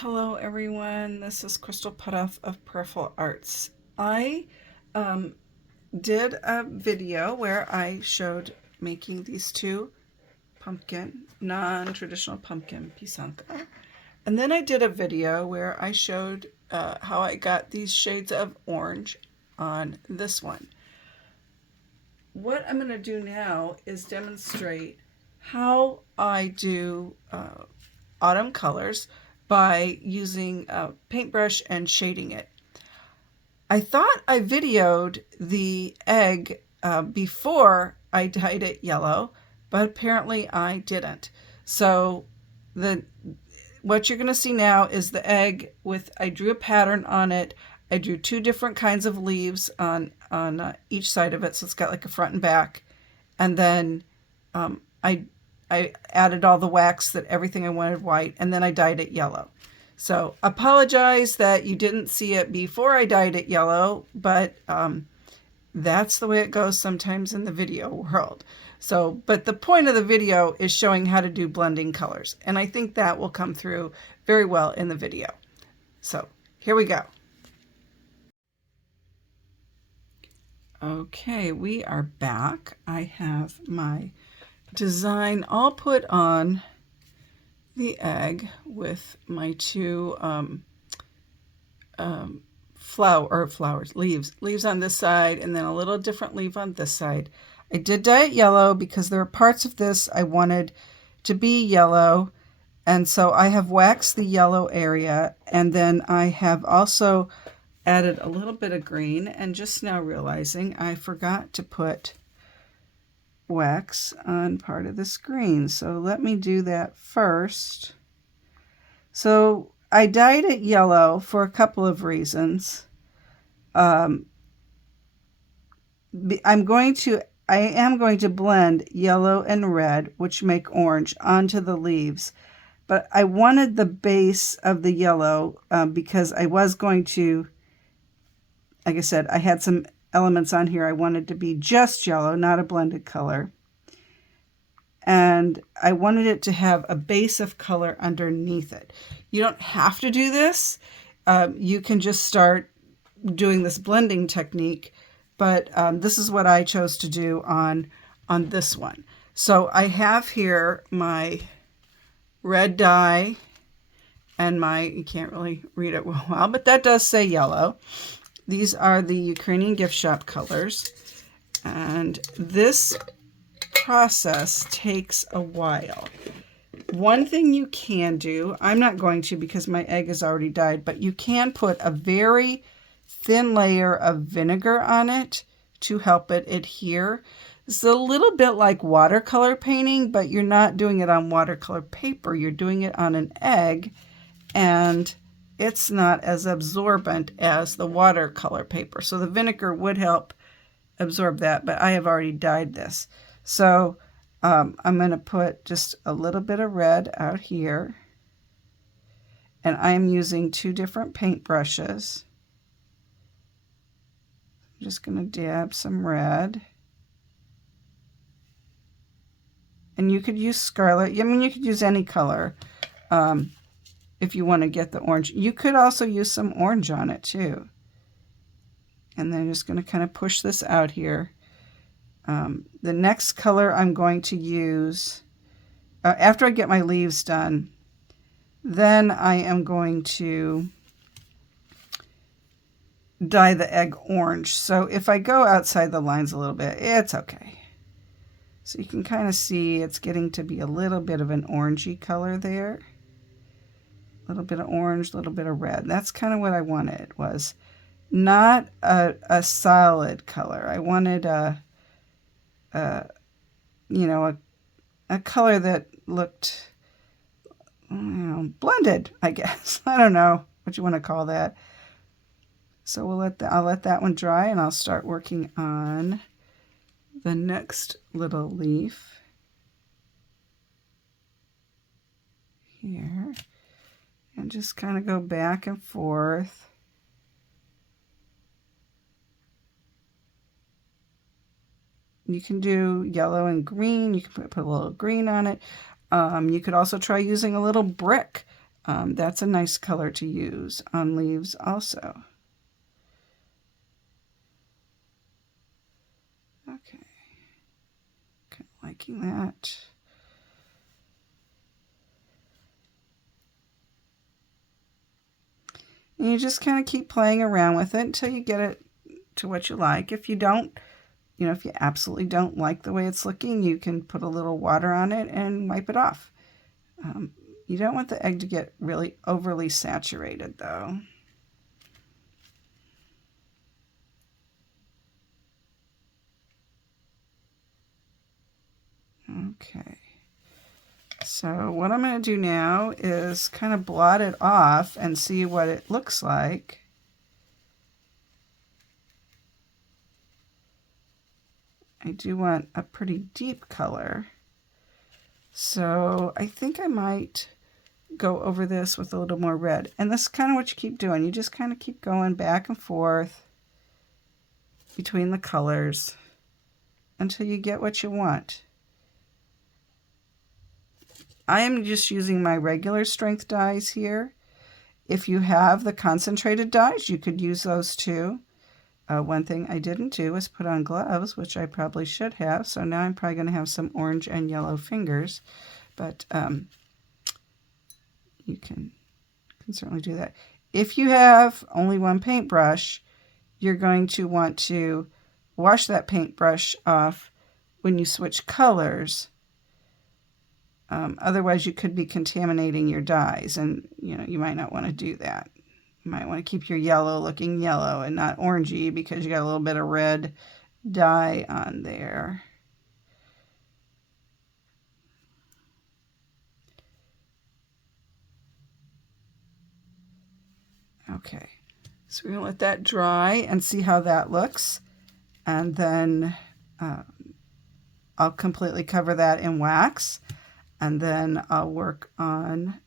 Hello everyone, this is Crystal Putoff of Peripheral Arts. I did a video where I showed making these two non-traditional pumpkin Pysanky. And then I did a video where I showed how I got these shades of orange on this one. What I'm going to do now is demonstrate how I do autumn colors by using a paintbrush and shading it. I thought I videoed the egg before I dyed it yellow, but apparently I didn't. So what you're going to see now is the egg I drew a pattern on it. I drew two different kinds of leaves on each side of it, so it's got like a front and back. And then I added all the wax, that everything I wanted white, and then I dyed it yellow. So apologize that you didn't see it before I dyed it yellow, but that's the way it goes sometimes in the video world. So, but the point of the video is showing how to do blending colors, and I think that will come through very well in the video. So here we go. Okay, we are back. I have my design all put on the egg with my two leaves on this side, and then a little different leaf on this side. I did dye it yellow because there are parts of this I wanted to be yellow, and so I have waxed the yellow area, and then I have also added a little bit of green, and just now realizing I forgot to put wax on part of this green. So let me do that first. So I dyed it yellow for a couple of reasons. I am going to blend yellow and red, which make orange, onto the leaves. But I wanted the base of the yellow because I was going to, like I said, I had some elements on here I wanted to be just yellow, not a blended color. And I wanted it to have a base of color underneath it. You don't have to do this. You can just start doing this blending technique, but this is what I chose to do on this one. So I have here my red dye and you can't really read it well, but that does say yellow. These are the Ukrainian gift shop colors, and this process takes a while. One thing you can do, I'm not going to because my egg is already dyed, but you can put a very thin layer of vinegar on it to help it adhere. It's a little bit like watercolor painting, but you're not doing it on watercolor paper. You're doing it on an egg, and it's not as absorbent as the watercolor paper. So the vinegar would help absorb that, but I have already dyed this. So I'm going to put just a little bit of red out here. And I'm using two different paint brushes. I'm just going to dab some red. And you could use scarlet. I mean, you could use any color. If you want to get the orange. You could also use some orange on it too. And then I'm just going to kind of push this out here. The next color I'm going to use, after I get my leaves done, then I am going to dye the egg orange. So if I go outside the lines a little bit, it's okay. So you can kind of see it's getting to be a little bit of an orangey color there. A little bit of orange, a little bit of red. That's kind of what I wanted, was not a solid color. I wanted a color that looked, blended, I guess. I don't know what you want to call that. So I'll let that one dry, and I'll start working on the next little leaf here. And just kind of go back and forth. You can do yellow and green. You can put a little green on it. You could also try using a little brick That's a nice color to use on leaves also. Okay, kind of liking that. And you just kind of keep playing around with it until you get it to what you like. If you don't, if you absolutely don't like the way it's looking, you can put a little water on it and wipe it off. You don't want the egg to get really overly saturated though. Okay. So what I'm going to do now is kind of blot it off and see what it looks like. I do want a pretty deep color. So I think I might go over this with a little more red. And this is kind of what you keep doing. You just kind of keep going back and forth between the colors until you get what you want. I am just using my regular strength dyes here. If you have the concentrated dyes, you could use those too. One thing I didn't do was put on gloves, which I probably should have. So now I'm probably going to have some orange and yellow fingers. But you can certainly do that. If you have only one paintbrush, you're going to want to wash that paintbrush off when you switch colors. Otherwise, you could be contaminating your dyes, and you might not want to do that. You might want to keep your yellow looking yellow and not orangey because you got a little bit of red dye on there. Okay, so we're going to let that dry and see how that looks, and then I'll completely cover that in wax, and then I'll work on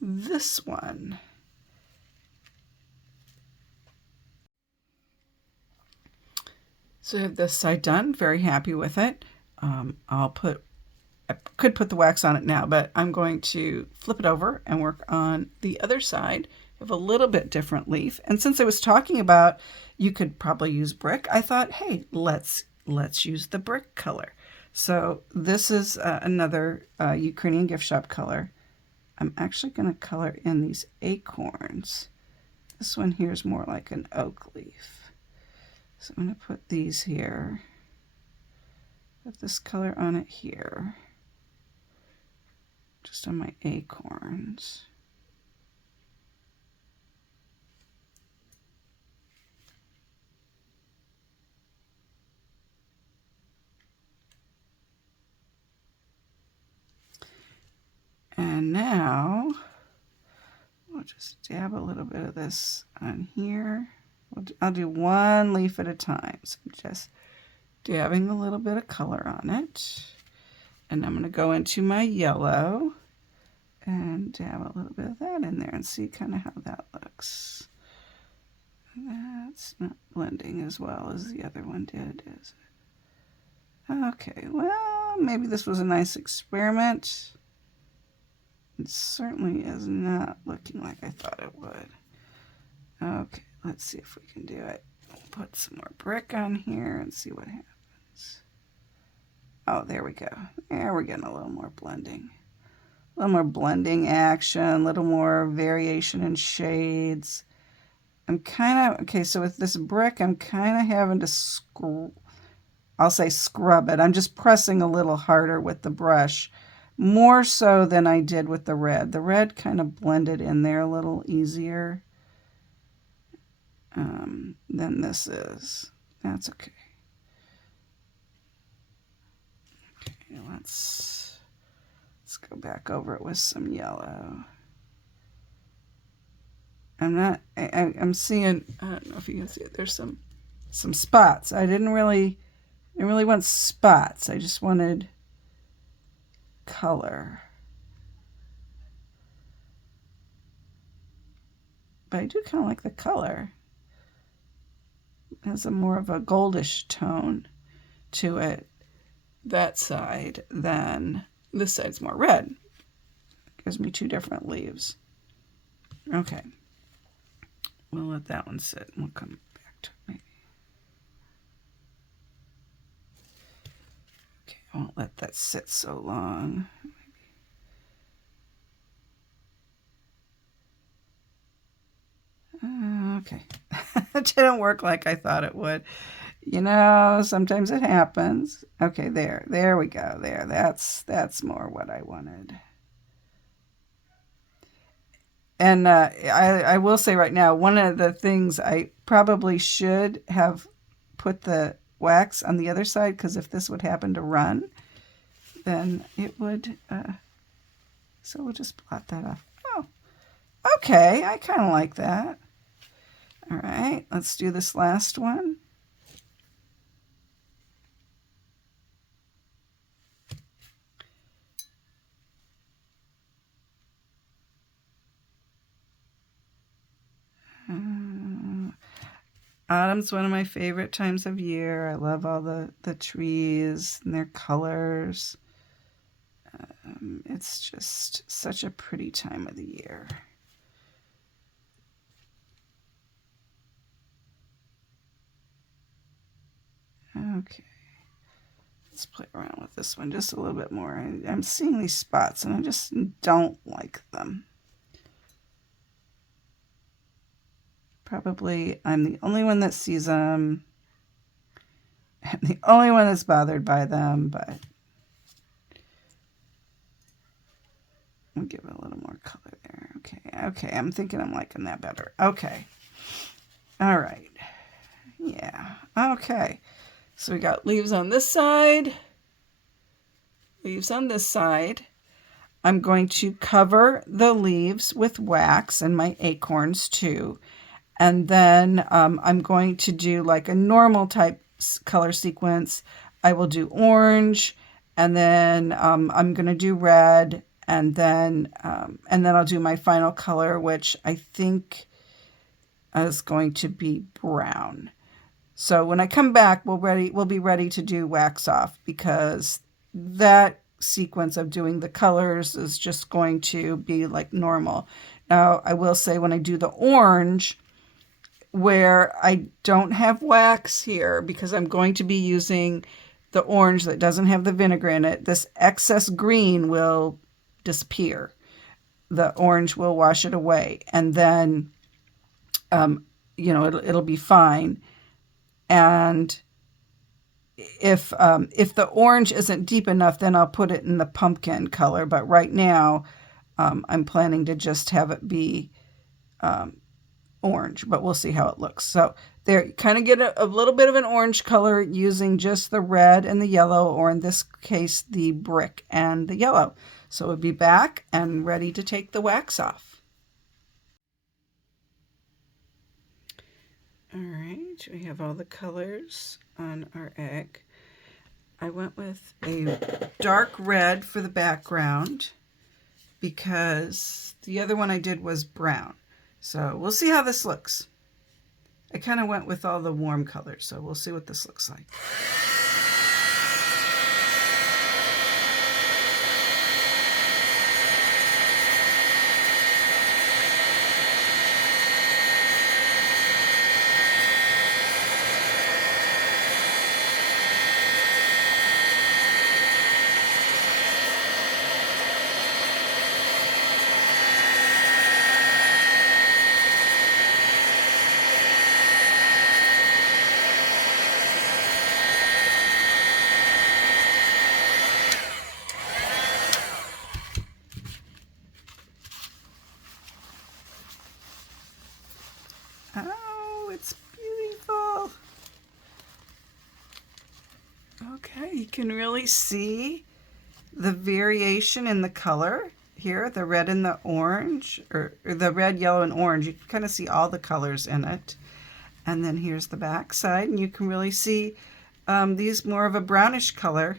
this one. So I have this side done, very happy with it. I could put the wax on it now, but I'm going to flip it over and work on the other side. I have a little bit different leaf. And since I was talking about you could probably use brick, I thought, hey, let's use the brick color. So this is another Ukrainian gift shop color. I'm actually going to color in these acorns. This one here is more like an oak leaf. So I'm going to put these here, put this color on it here, just on my acorns. And now we'll just dab a little bit of this on here. I'll do one leaf at a time. So I'm just dabbing a little bit of color on it. And I'm going to go into my yellow and dab a little bit of that in there and see kind of how that looks. That's not blending as well as the other one did, is it? Okay, well, maybe this was a nice experiment. It certainly is not looking like I thought it would. Okay, let's see if we can do it. We'll put some more brick on here and see what happens. Oh, there we go. There we're getting a little more blending. A little more blending action, a little more variation in shades. I'm kind of, okay, so with this brick, I'm kind of having to I'll say scrub it. I'm just pressing a little harder with the brush, more so than I did with the red. The red kind of blended in there a little easier than this is. That's okay. Okay, let's go back over it with some yellow. I'm seeing, I don't know if you can see it, there's some spots. I didn't really want spots. I just wanted color. But I do kind of like the color. It has a more of a goldish tone to it, that side, than this side's more red. It gives me two different leaves. Okay. We'll let that one sit. We'll come back to it maybe. Okay, I won't let that sit so long. Okay. It didn't work like I thought it would. You know, sometimes it happens. Okay, there we go. There, that's more what I wanted. And I will say right now, one of the things I probably should have put the wax on the other side, because if this would happen to run, then it would, so we'll just blot that off. Oh, okay, I kind of like that. All right, let's do this last one. Autumn's one of my favorite times of year. I love all the trees and their colors. It's just such a pretty time of the year. Okay, let's play around with this one just a little bit more. I'm seeing these spots and I just don't like them. Probably I'm the only one that sees them. I'm the only one that's bothered by them, but I'll give it a little more color there. Okay, I'm thinking I'm liking that better. Okay. All right. Yeah. Okay. So we got leaves on this side, leaves on this side. I'm going to cover the leaves with wax and my acorns too. And then I'm going to do like a normal type color sequence. I will do orange, and then I'm going to do red, and then I'll do my final color, which I think is going to be brown. So when I come back, we'll be ready to do wax off, because that sequence of doing the colors is just going to be like normal. Now, I will say when I do the orange, where I don't have wax here, because I'm going to be using the orange that doesn't have the vinegar in it, this excess green will disappear. The orange will wash it away, and then, you know, it'll be fine. And if the orange isn't deep enough, then I'll put it in the pumpkin color. But right now, I'm planning to just have it be orange, but we'll see how it looks. So there, you kind of get a little bit of an orange color using just the red and the yellow, or in this case, the brick and the yellow. So we'll be back and ready to take the wax off. All right, we have all the colors on our egg. I went with a dark red for the background because the other one I did was brown. So we'll see how this looks. I kind of went with all the warm colors, so we'll see what this looks like. Oh, it's beautiful. Okay, you can really see the variation in the color here, the red and the orange, or the red, yellow, and orange. You can kind of see all the colors in it. And then here's the back side, and you can really see these more of a brownish color.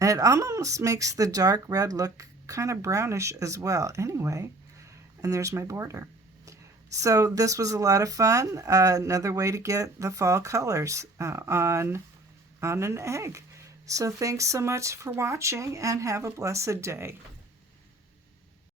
And it almost makes the dark red look kind of brownish as well. Anyway, and there's my border. So this was a lot of fun. Another way to get the fall colors on an egg. So thanks so much for watching, and have a blessed day.